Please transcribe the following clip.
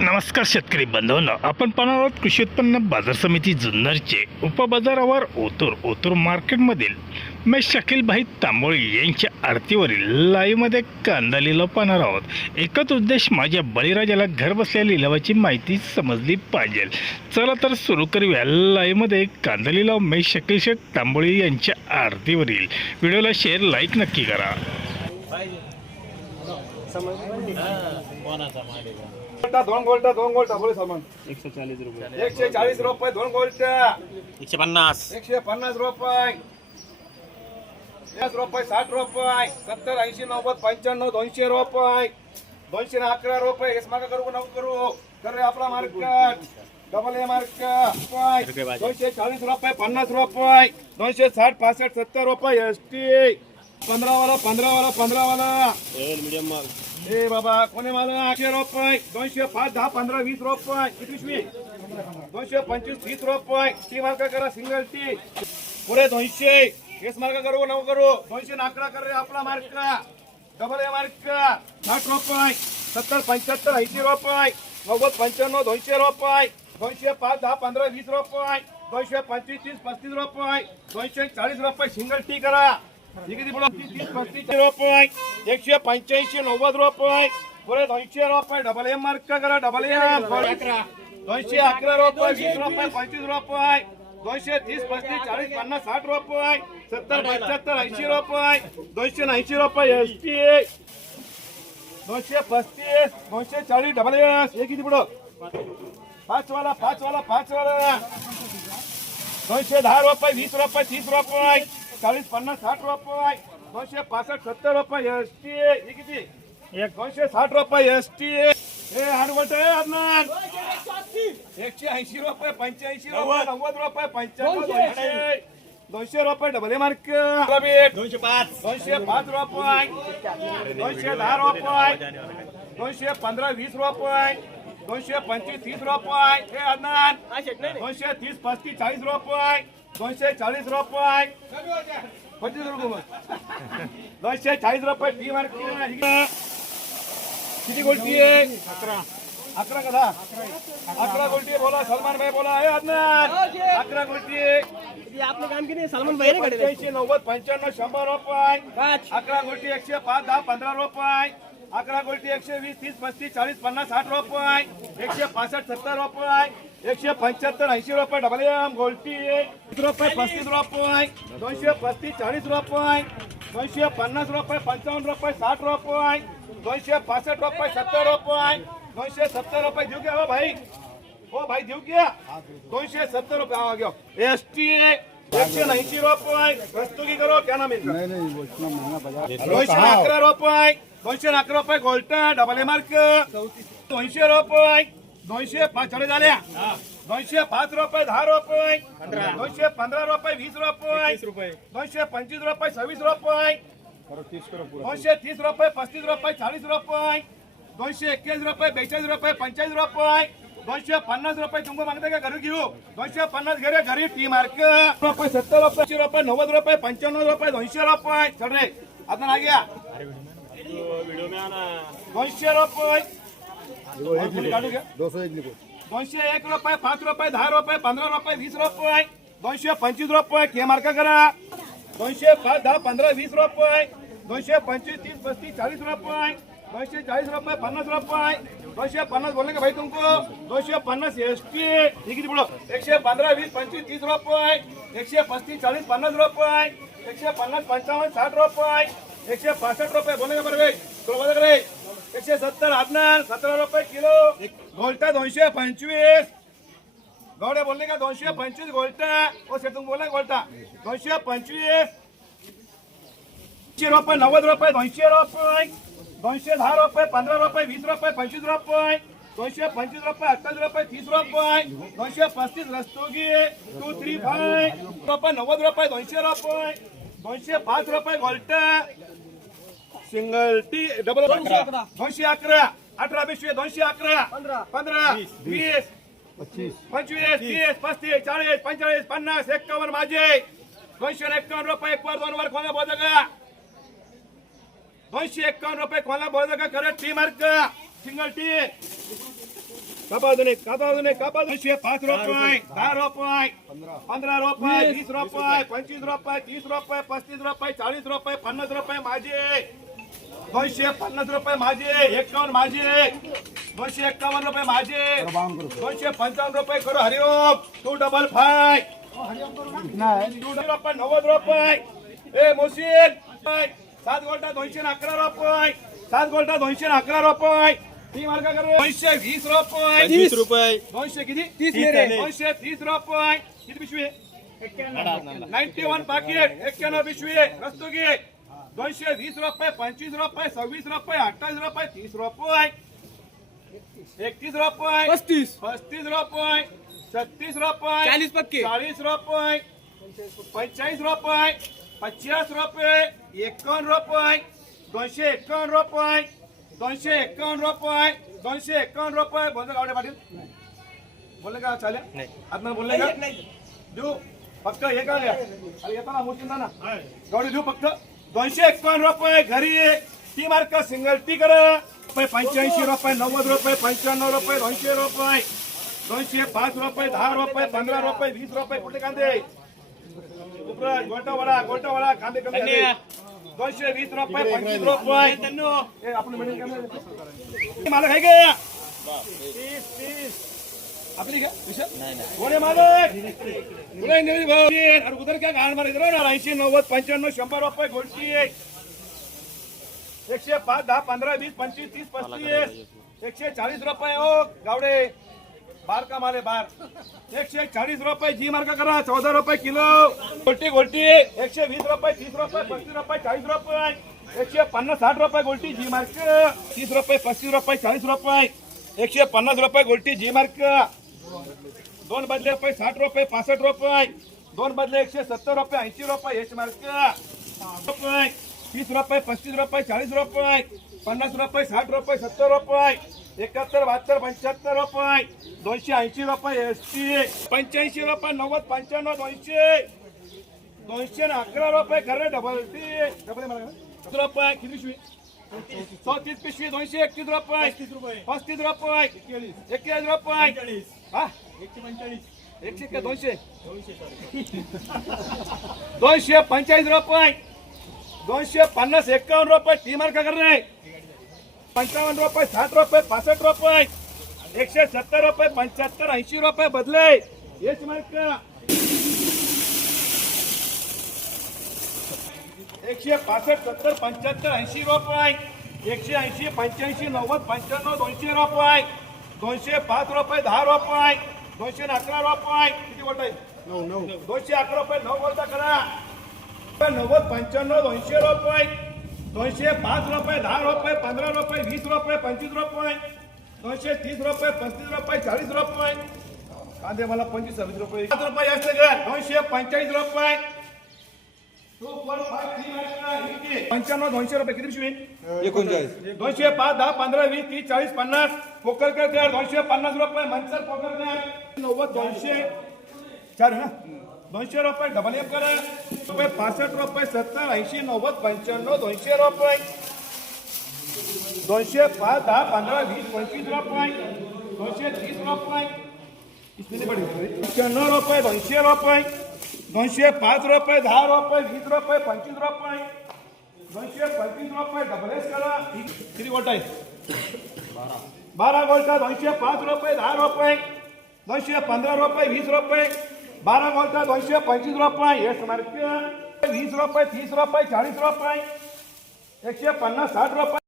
नमस्कार शेतकरी बांधवांनो, आपण पाहणार आहोत कृषी उत्पन्न बाजार समिती जुन्नरचे उपबाजारावर ओतूर मार्केटमधील मी शकील भाई तांबोळी यांच्या आरतीवरील लाईव्हमध्ये कांदा लिलाव पाहणार आहोत। एकच उद्देश, माझ्या बळीराजाला घर बसल्या लिलावाची माहिती समजली पाहिजे। चला तर सुरू करूया लाईव्हमध्ये कांदा लिलाव मी शकील शेख तांबोळी यांच्या आरतीवरील। व्हिडिओला शेअर लाईक नक्की करा। दोन गोल्टा बोले सामान 140 रुपये 140 रुपये दोन गोल्टा 150 150 रुपये 10 रुपये 60 रुपये 70 80 90 95 200 रुपये 211 रुपये हेच मागा करू नको करू कर रे आपला मार्केट डबल ए मार्केट 240 रुपये 50 रुपये 260 65 70 रुपये एसटी 15 वाला मीडियम माल ए बाबा कोणी मला 800 रुपये 205 10 15 20 रुपये पिशवी 225 30 रुपये टी मार्क करा सिंगल टी पुरे 200 हेच मार्क करू नको करू 211 कर रे आपला मार्क डबल ए मार्क 60 रुपये 70 75 80 रुपये 90 95 200 रुपये 205 10 15 20 रुपये 225 30 35 रुपये 240 रुपये सिंगल टी करा किती बोला 30 35 रुपये 185 90 रुपये पुरे 200 रुपये डबल एम मार्क करा डबल एम 211 रुपये 20 रुपये 25 रुपये 230 35 40 50 60 रुपये 70 75 80 रुपये 280 रुपये एसटी 235 240 डबल एस हे किती पुढं पाच वाला 210 रुपये 20 रुपये 30 रुपये 40 50 60 रुपये 265 70 रुपये एसटी हे किती 260 रुपये एसटी हे हरवट आहे अदनान 180 रुपये 85 रुपये 90 रुपये 95 200 रुपये डबल मार्क 205 रुपये 210 रुपये 215 20 रुपये 225 30 रुपये हे अदनान 230 35 40 रुपये 240 रुपये 25 रुपये 240 रुपये टी मार्क किती गोल्टी आहे 11 कसा 11 गोल्टी बोला सलमान भाई बोला हे अदनान 11 गोल्टी ये आपने काम की नहीं सलमान भाई ने काढले 90 95 100 रुपये 11 गोल्टी 105 10 15 रुपये 11 गोल्टी 120 30 35 40 50 60 रुपये 165 70 रुपये 175 80 रुपये डबल एम गोल्टी 30 रुपये 35 रुपये 235 40 रुपये 250 रुपये 55 रुपये 60 रुपये 265 रुपये 70 रुपये 270 रुपये देऊ घ्या हो भाई देऊ घ्या 270 रुपये आवा घ्या एसटी 180 रुपये प्रस्तुती करो क्या नाम है 211 रुपये 211 रुपये गोल्टा डबल ए मार्क 200 रुपये 205 चढे झाल्या 205 रुपये 10 रुपये 215 रुपये 20 रुपये 225 रुपये 26 रुपये 230 रुपये 35 रुपये 40 रुपये 221 रुपये 42 रुपये 45 रुपये 250 रुपये तुमको मागते का घरी घेऊ 250 घरे घरी टी मार्क रुपये 70 रुपये 80 रुपये 90 रुपये 95 रुपये 200 रुपये चल रे आता आ गया वीडियो में आना 200 रुपये 201 रुपये 5 रुपये 10 रुपये 15 रुपये 20 रुपये 225 रुपये के मार्क करा 205 10 15 20 रुपये 225 30 35 40 रुपये 240 रुपये 50 रुपये 250 बोलने का भाई तुमको 250 एसटी किती पुढं 115 20 25 30 रुपये 135 40 50 रुपये 150 55 60 रुपये 165 रुपये बोलने का बरं तो बघा रे 170 अदनान 17 रुपये किलो गोल्टा 225 गौडे बोलने का 225 गोल्टा ओ से तुम बोला गोल्टा 225 रुपये 90 रुपये 200 रुपये 210 रुपये 15 रुपये 20 रुपये 25 रुपये 225 रुपये 28 रुपये 30 रुपये 235 रस्तोगी 235 रुपये 90 रुपये 200 रुपये 205 रुपये गोल्टा सिंगल टी डबल 211 18 20 211 15 20 25 30 35 40 45 50 51 माझे 251 रुपये एक वर दोन वर कोणा बोलता का 251 रुपये कोणा बोलता का खरं टी मार्क सिंगल टी कापा अजून एक कापा अजून एक कापा 205 रुपये 10 रुपये 15 रुपये 20 रुपये 25 रुपये 30 रुपये 35 रुपये 40 रुपये 50 रुपये माझे 250 रुपये माझे 51 माझे 251 रुपये माझे 255 रुपये करो हरिओम 255 रुपये 90 रुपये ए मोसीन 7 गोल्टा 211 रुपये 7 गोल्टा 211 रुपये ती मार्का करो 220 रुपये 20 रुपये 200 किती 30 मेरे 230 रुपये किती पिशवी 91 पाकिट 91 पिशवी रस्तोगी 220 रुपये 25 रुपये 26 रुपये 28 रुपये 30 रुपये 31 रुपये 35 रुपये 36 रुपये 40 पक्के 40 रुपये 45 रुपये 50 रुपये 51 रुपये 251 रुपये 251 रुपये 251 रुपये बोलले गावडे पाटील बोलले का चालेल आता बोलले का देऊ फक्त हे का अरे येताना मोठींदा ना गावडे देऊ फक्त 251 रुपये घरी टी मार्क सिंगल टी करा 85 रुपये 90 रुपये 95 रुपये 200 रुपये 205 रुपये 10 रुपये 15 रुपये 20 रुपये कुठे कांदे उपराज गोटा वडा कांदे कमी 220 रुपये 25 रुपये आपण मिळेल मला काय गे 30 आपली का कोणे मालक तुला नेहमी भाव अरे उधर क्या गाण मारे 80 90 95 100 रुपये गोल्टी 105 10 15 20 25 30 35 140 रुपये ओ गावडे बार का माले बार 140 रुपये जी मार्का करा 14 रुपये किलो गोल्टी 120 रुपये 30 रुपये 35 रुपये 40 रुपये 150 60 रुपये गोल्टी जी मार्क 30 रुपये 35 रुपये 40 रुपये 150 रुपये गोल्टी जी मार्क दोन बदले रुपये 60 रुपये 65 रुपये दोन बदले 170 रुपये 80 रुपये एच मार्क रुपये 30 रुपये 35 रुपये 40 रुपये 50 रुपये 60 रुपये 70 रुपये 71 72 75 रुपये 280 रुपये एसटी 85 रुपये 90 95 200 211 रुपये खरे डबल टी डबल रुपये किती पिशवी 130 पिशवी 231 रुपये 35 रुपये 41 रुपये हा 145 का 200 245 रुपये 250 51 रुपये टी मार्का कर रहे 55 रुपये 60 रुपये 65 रुपये 170 रुपये 75 80 रुपये बदले हेच मार्का 165 70 75 80 रुपये 180 85 90 95 200 रुपये 205 रुपये 10 रुपये 211 रुपये किती बोलत आहे 211 रुपये 9 बोलता करा 90 95 200 रुपये 205 रुपये 10 रुपये 15 रुपये 20 रुपये 25 रुपये 230 रुपये 35 रुपये 40 रुपये कांदे मला 25 26 रुपये 5 रुपये असते का 245 रुपये 95 200 रुपये किती पिशवी 205 10 15 20 30 40 50 पोकर कर 250 रुपये मनसर पोकर कर 90 200 चार है ना 200 रुपये डबल एफ करा रुपये 65 रुपये 70 80 90 95 200 रुपये 205 10 15 20 25 रुपये 230 रुपये इसमें बड़ी 95 रुपये 200 रुपये 205 रुपये 10 रुपये 20 रुपये 25 रुपये 225 रुपये डबल एस करा किती गोल्ट आहे 12 गोल्टा 205 रुपये 10 रुपये 215 रुपये 20 रुपये 12 गोल्टा 225 रुपये एस मार्क 20 रुपये 30 रुपये 40 रुपये 150 60 रुपये